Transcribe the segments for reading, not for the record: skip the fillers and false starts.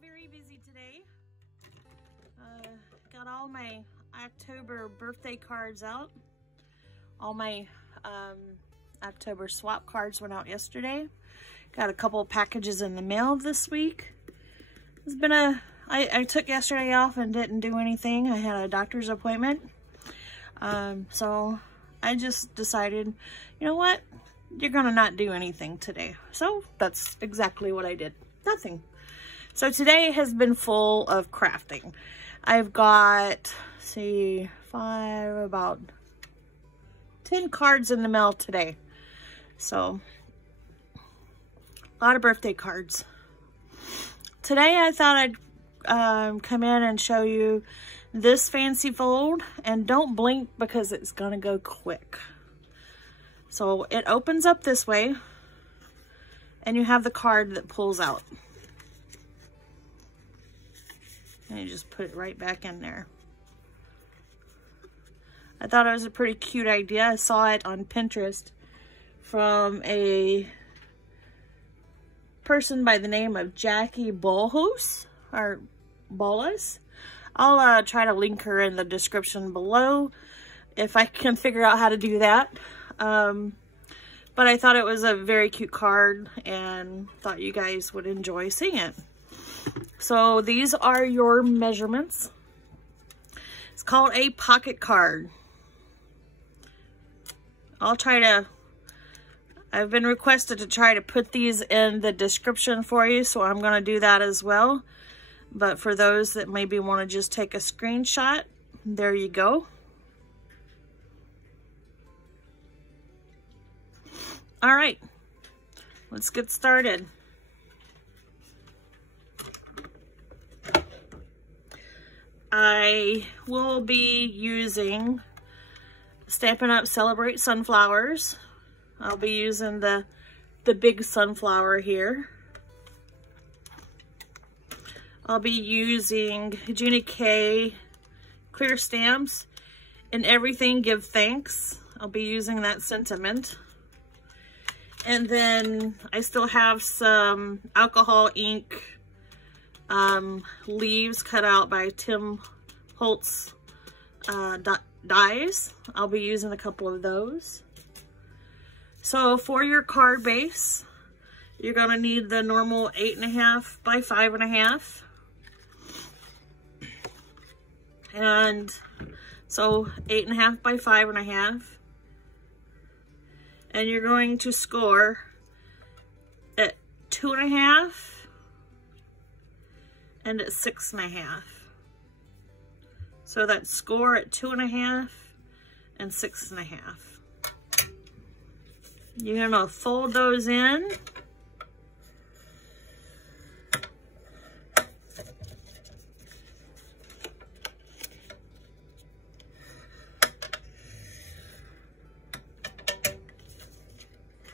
very busy today. Got all my October birthday cards out. All my October swap cards went out yesterday. Got a couple of packages in the mail this week. It's been I took yesterday off and didn't do anything. I had a doctor's appointment. So I just decided, you know what? You're gonna not do anything today. So that's exactly what I did. Nothing. So today has been full of crafting. I've got, see, about 10 cards in the mail today. So a lot of birthday cards. Today I thought I'd come in and show you this fancy fold, and don't blink because it's gonna go quick. So it opens up this way and you have the card that pulls out. And you just put it right back in there. I thought it was a pretty cute idea. I saw it on Pinterest from a person by the name of Jackie Bolhus, or Bolas. I'll try to link her in the description below if I can figure out how to do that. But I thought it was a very cute card and thought you guys would enjoy seeing it. So these are your measurements. It's called a pocket card. I've been requested to try to put these in the description for you, so I'm going to do that as well. But for those that maybe want to just take a screenshot, there you go. All right, let's get started. I will be using Stampin' Up! Celebrate Sunflowers. I'll be using the big sunflower here. I'll be using Gina K clear stamps. In Everything, Give Thanks. I'll be using that sentiment. And then I still have some alcohol ink leaves cut out by Tim Holtz dies. I'll be using a couple of those. So for your card base, you're going to need the normal 8.5 by 5.5. And so 8.5 by 5.5. And you're going to score at 2.5 and at 6.5. So that's score at 2.5 and 6.5. You're gonna fold those in.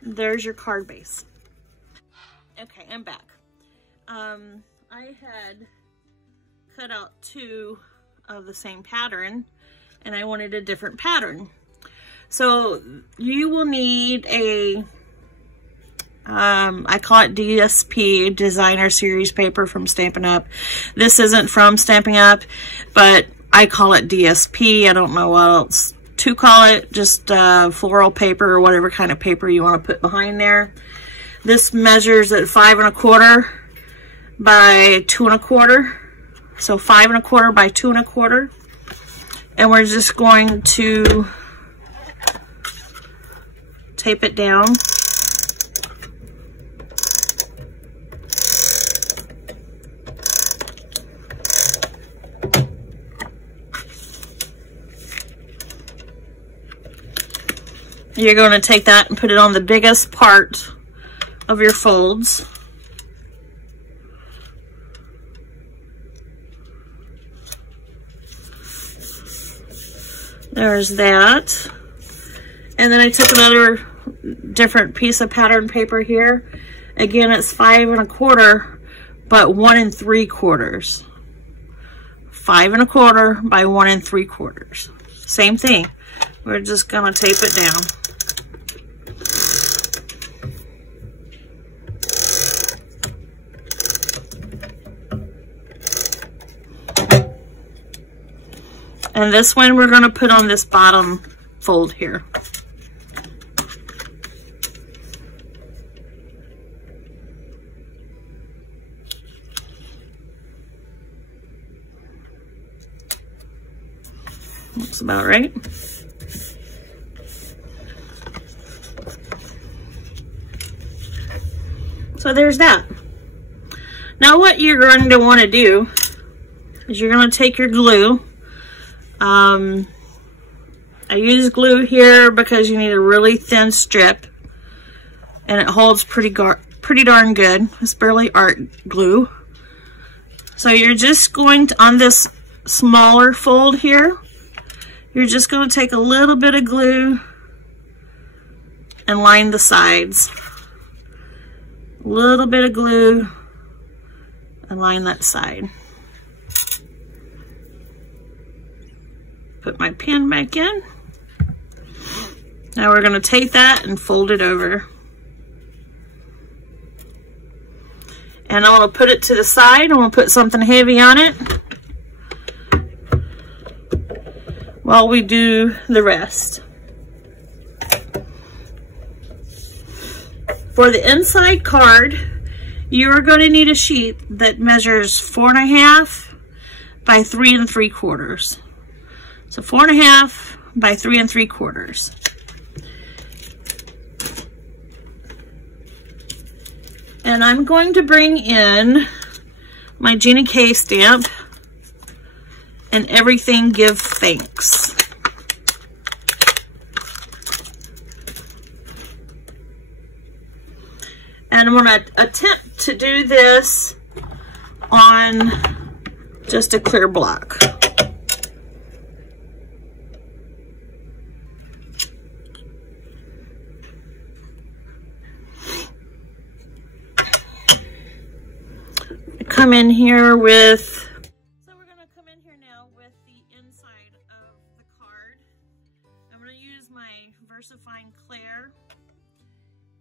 There's your card base. Okay, I'm back. I had cut out 2 of the same pattern and I wanted a different pattern. So you will need a, I call it DSP, Designer Series paper from Stampin' Up. This isn't from Stampin' Up, but I call it DSP. I don't know what else to call it, just floral paper or whatever kind of paper you want to put behind there. This measures at 5 1/4 by 2 1/4. So 5 1/4 by 2 1/4. And we're just going to tape it down. You're going to take that and put it on the biggest part of your folds. There's that. And then I took another different piece of pattern paper here. Again, it's 5 1/4, but 1 3/4. 5 1/4 by 1 3/4. Same thing. We're just gonna tape it down. And this one we're going to put on this bottom fold here. Looks about right. So there's that. Now what you're going to want to do is you're going to take your glue. I use glue here because you need a really thin strip and it holds pretty darn good. It's barely art glue. So you're just going to, on this smaller fold here, you're just going to take a little bit of glue and line the sides. A little bit of glue and line that side. Put my pin back in. Now we're going to take that and fold it over. And I'm going to put it to the side. I'm going to put something heavy on it while we do the rest. For the inside card, you are going to need a sheet that measures 4.5 by 3 3/4. So 4.5 by 3 3/4. And I'm going to bring in my Gina K stamp and Everything Give Thanks. And I'm going to attempt to do this on just a clear block. Come in here with, so we're going to come in here now with the inside of the card. I'm going to use my VersaFine Claire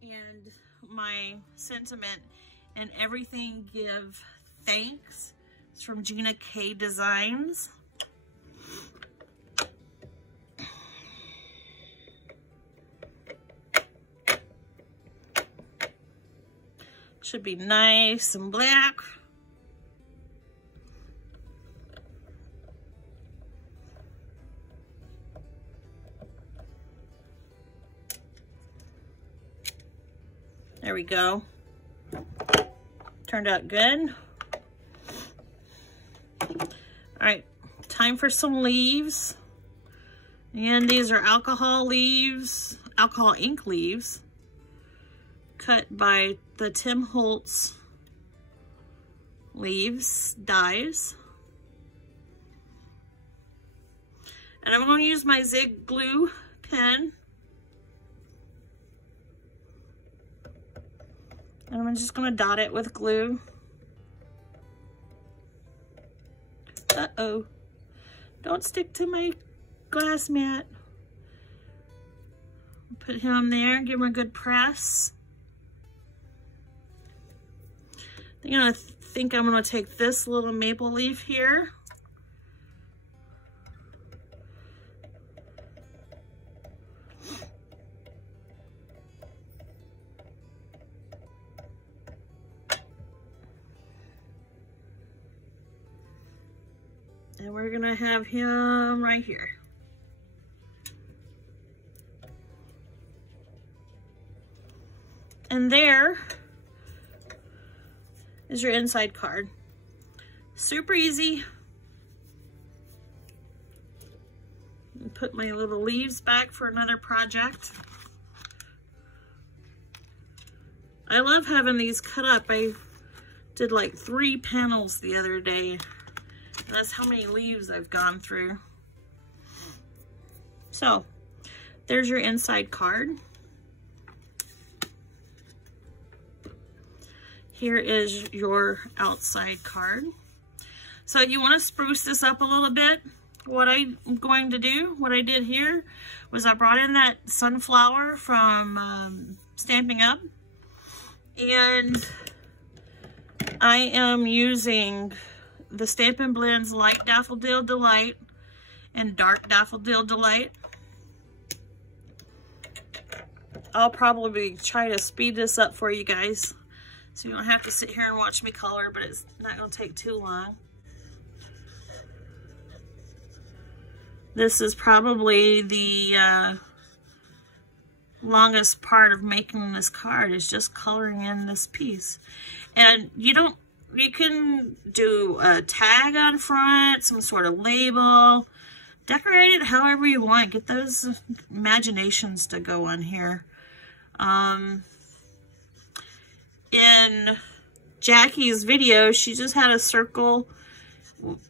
and my sentiment and Everything Give Thanks. It's from Gina K Designs. Should be nice and black. There we go. Turned out good. All right, time for some leaves. And these are alcohol leaves, alcohol ink leaves, cut by the Tim Holtz leaves dies. And I'm going to use my Zig glue pen. And I'm just going to dot it with glue. Uh-oh. Don't stick to my glass mat. Put him there, give him a good press. I think I'm going to take this little maple leaf here. And we're going to have him right here. And there is your inside card. Super easy. Put my little leaves back for another project. I love having these cut up. I did like 3 panels the other day. That's how many leaves I've gone through. So, there's your inside card. Here is your outside card. So you want to spruce this up a little bit. What I'm going to do, what I did here, was I brought in that sunflower from Stampin' Up. And I am using the Stampin' Blends Light Daffodil Delight and Dark Daffodil Delight. I'll probably try to speed this up for you guys, so you don't have to sit here and watch me color, but it's not going to take too long. This is probably the longest part of making this card, is just coloring in this piece. And you can do a tag on front, some sort of label, decorate it however you want. Get those imaginations to go on here. In Jackie's video, she just had a circle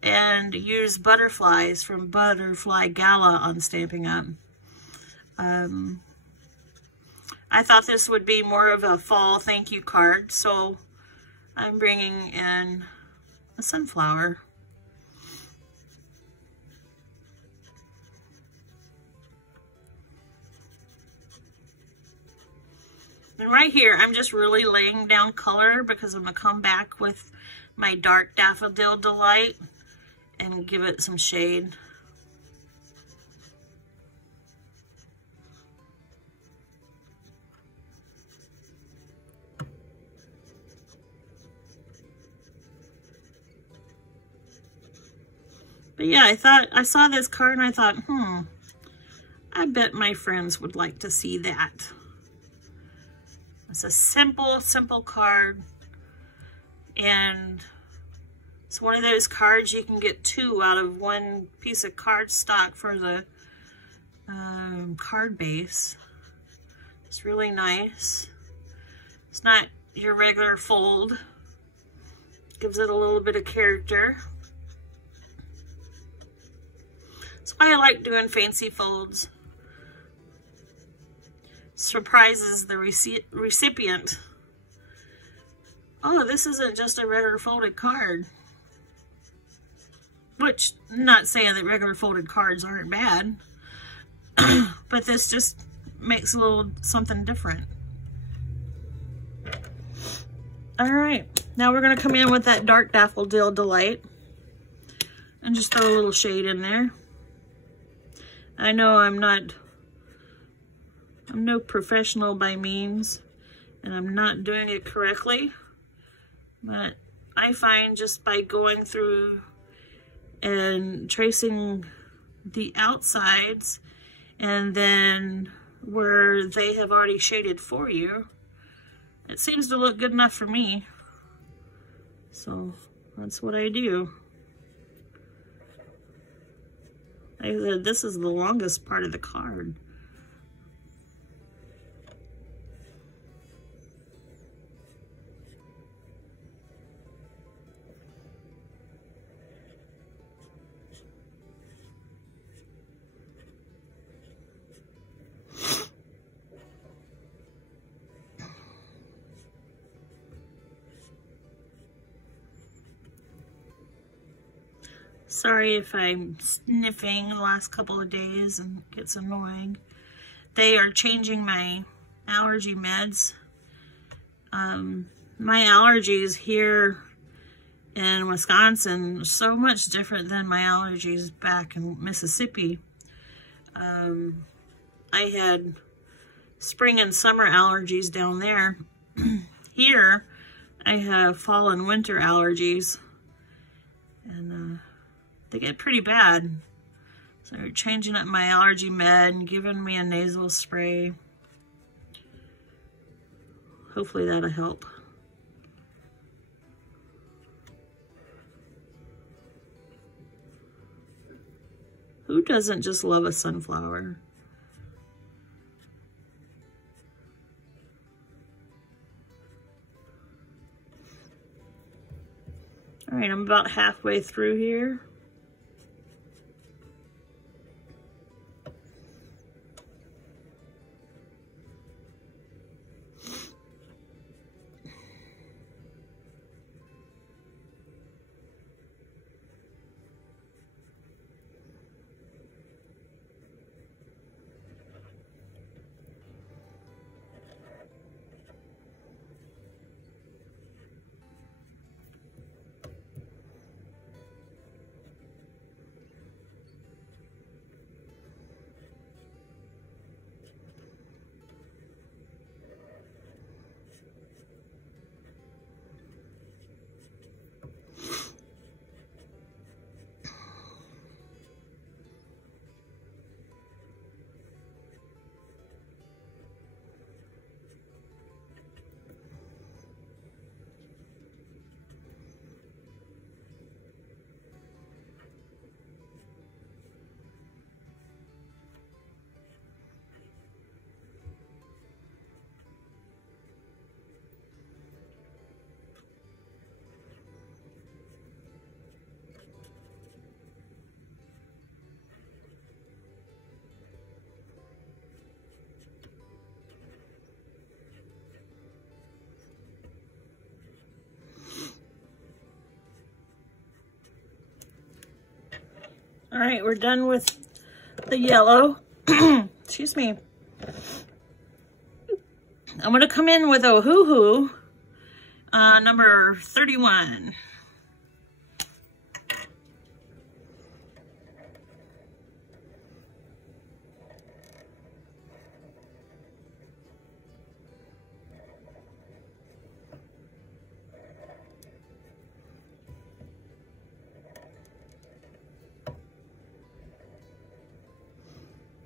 and used butterflies from Butterfly Gala on Stampin' Up. I thought this would be more of a fall thank you card, so I'm bringing in a sunflower. And right here, I'm just really laying down color because I'm going to come back with my Dark Daffodil Delight and give it some shade. But yeah, I saw this card and I thought, I bet my friends would like to see that. It's a simple, simple card, and it's one of those cards you can get 2 out of 1 piece of cardstock for the card base. It's really nice. It's not your regular fold. Gives it a little bit of character. That's why I like doing fancy folds. Surprises the recipient. Oh, this isn't just a regular folded card. Which, I'm not saying that regular folded cards aren't bad, but this just makes a little something different. All right, now we're gonna come in with that Dark Daffodil Delight and just throw a little shade in there. I know I'm no professional by means, and I'm not doing it correctly, but I find just by going through and tracing the outsides and then where they have already shaded for you, it seems to look good enough for me. So that's what I do. Like I said, this is the longest part of the card. Sorry if I'm sniffing the last couple of days and it gets annoying. They are changing my allergy meds. My allergies here in Wisconsin are so much different than my allergies back in Mississippi. I had spring and summer allergies down there. Here, I have fall and winter allergies. And they get pretty bad. So they're changing up my allergy med and giving me a nasal spray. Hopefully that'll help. Who doesn't just love a sunflower? All right, I'm about halfway through here. All right, we're done with the yellow. Excuse me. I'm going to come in with Ohuhu, number 31.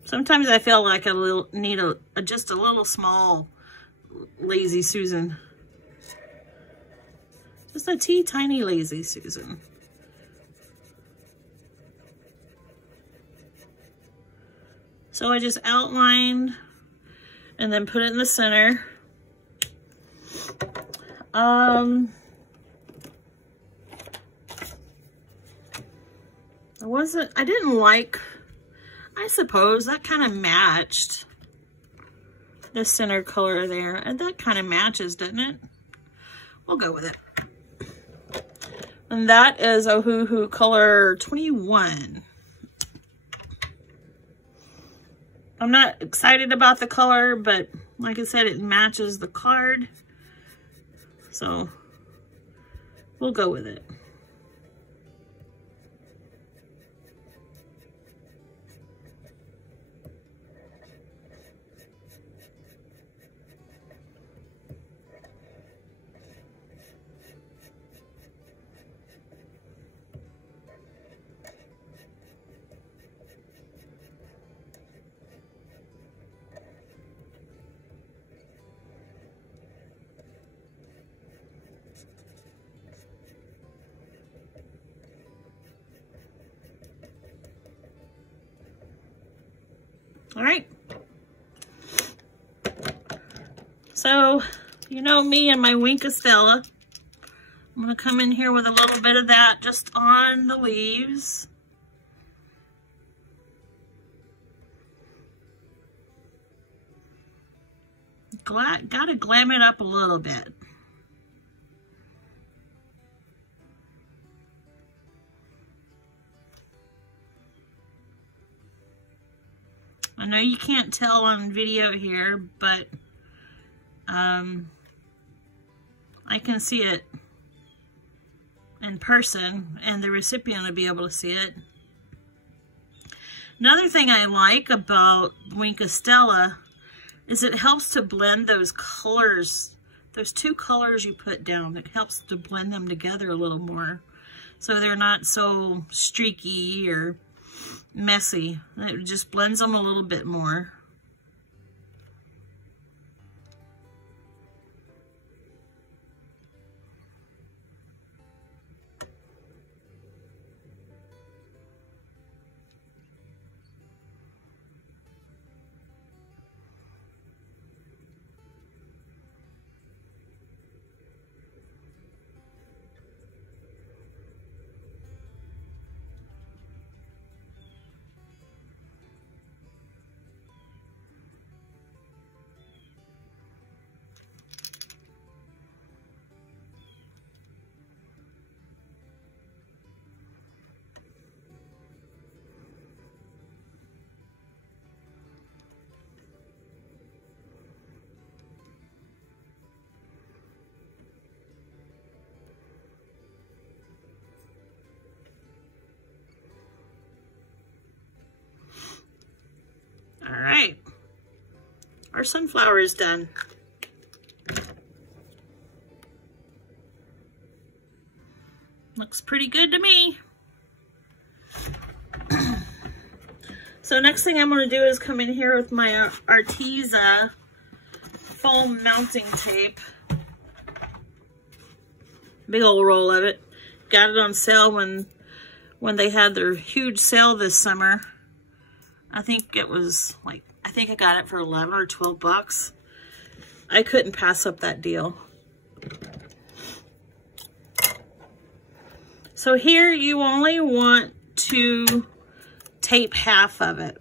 Sometimes I feel like I need just a little small Lazy Susan. Just a tiny Lazy Susan. So I just outlined and then put it in the center. I didn't like, I suppose that kind of matched the center color there, and that kind of matches, doesn't it? We'll go with it. And that is Ohuhu color 21. I'm not excited about the color, but like I said, it matches the card. So we'll go with it. All right. So, you know me and my Winkastella. I'm going to come in here with a little bit of that just on the leaves. Gotta glam it up a little bit. I know you can't tell on video here, but I can see it in person, and the recipient will be able to see it. Another thing I like about Winkastella is it helps to blend those colors, those two colors you put down. It helps to blend them together a little more, so they're not so streaky or messy. It just blends them a little bit more. All right, our sunflower is done. Looks pretty good to me. So next thing I'm going to do is come in here with my Arteza foam mounting tape. Big old roll of it. Got it on sale when they had their huge sale this summer. I think it was like, I think I got it for 11 or 12 bucks. I couldn't pass up that deal. So here you only want to tape half of it.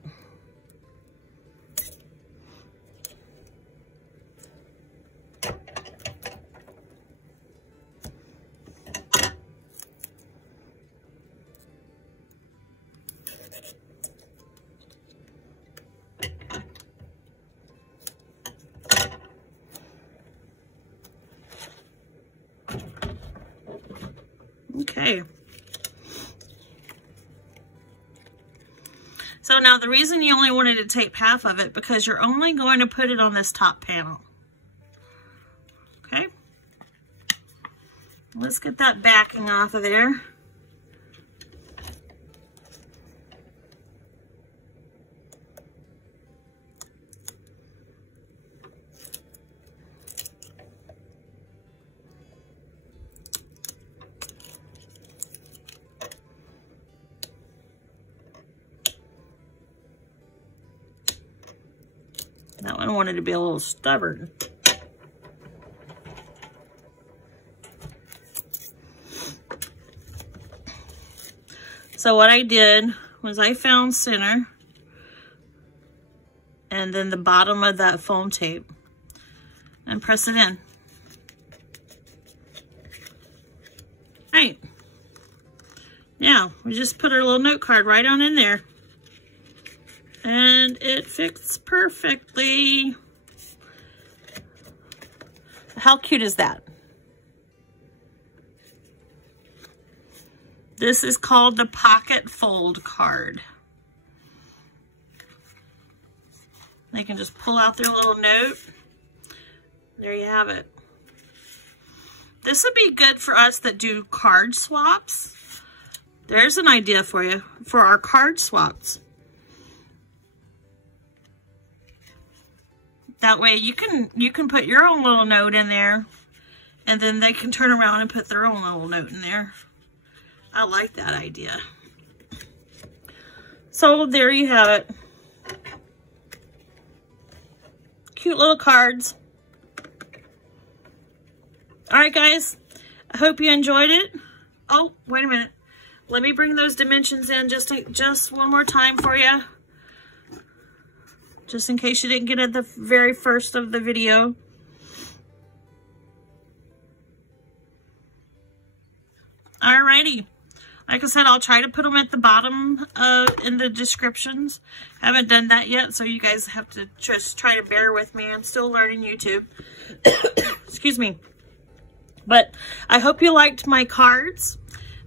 Okay. So now the reason you only wanted to tape half of it, because you're only going to put it on this top panel. Okay. Let's get that backing off of there. That one wanted to be a little stubborn. So what I did was I found center and then the bottom of that foam tape and press it in. Right. Now we just put our little note card right on in there. And it fits perfectly. How cute is that? This is called the Pocket Fold card. They can just pull out their little note. There you have it. This would be good for us that do card swaps. There's an idea for you for our card swaps. That way you can put your own little note in there, and then they can turn around and put their own little note in there. I like that idea. So there you have it. Cute little cards. All right, guys. I hope you enjoyed it. Oh, wait a minute. Let me bring those dimensions in just one more time for you. Just in case you didn't get it the very first of the video. Alrighty. Like I said, I'll try to put them at the bottom in the descriptions. Haven't done that yet, so you guys have to just try to bear with me. I'm still learning YouTube. Excuse me. But I hope you liked my cards.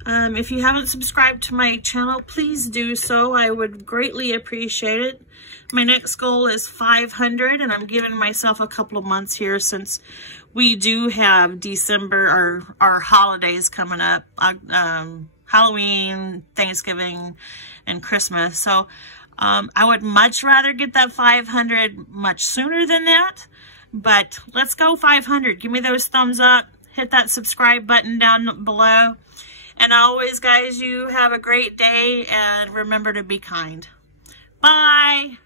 If you haven't subscribed to my channel, please do so. I would greatly appreciate it. My next goal is 500, and I'm giving myself a couple of months here since we do have December, or our holidays coming up. Halloween, Thanksgiving, and Christmas. So I would much rather get that 500 much sooner than that. But let's go 500. Give me those thumbs up. Hit that subscribe button down below. And always, guys, you have a great day, and remember to be kind. Bye.